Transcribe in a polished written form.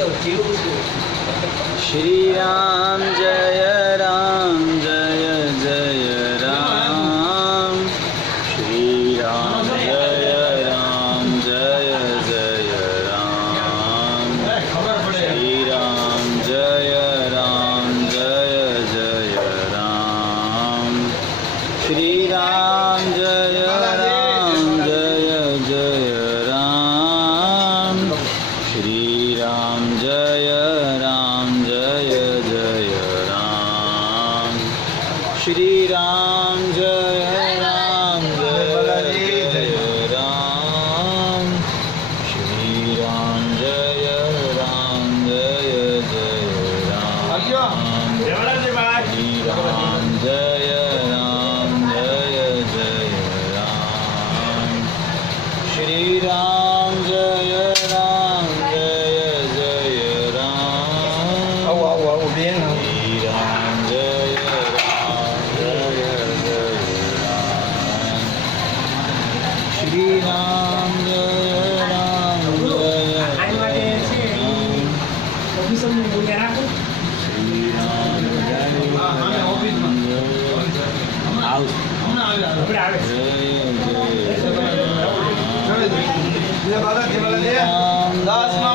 Shri Ram Jai Jai Ram Shri Ram Jai Jai Ram Shri Ram Jai Jai Ram Shri Ram Jai Jai Ram Shri Ram Jai Jai Ram Shri Ram Jai Jai Ram Shri Ram Jai Jai Ram Shri Ram Jai Jai Ram Shri Ram Jai Jai Ram Shri Ram Jai Shri Ram Dia bala dia. 10